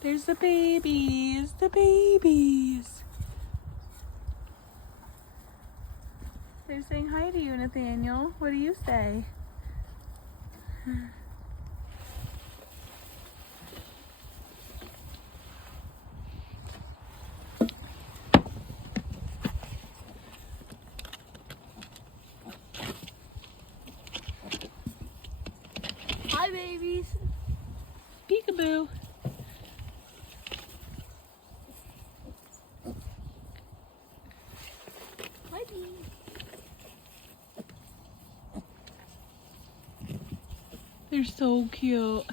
There's the babies, the babies. They're saying hi to you, Nathaniel. What do you say? Hi, babies. Peekaboo. Hi, baby. They're so cute.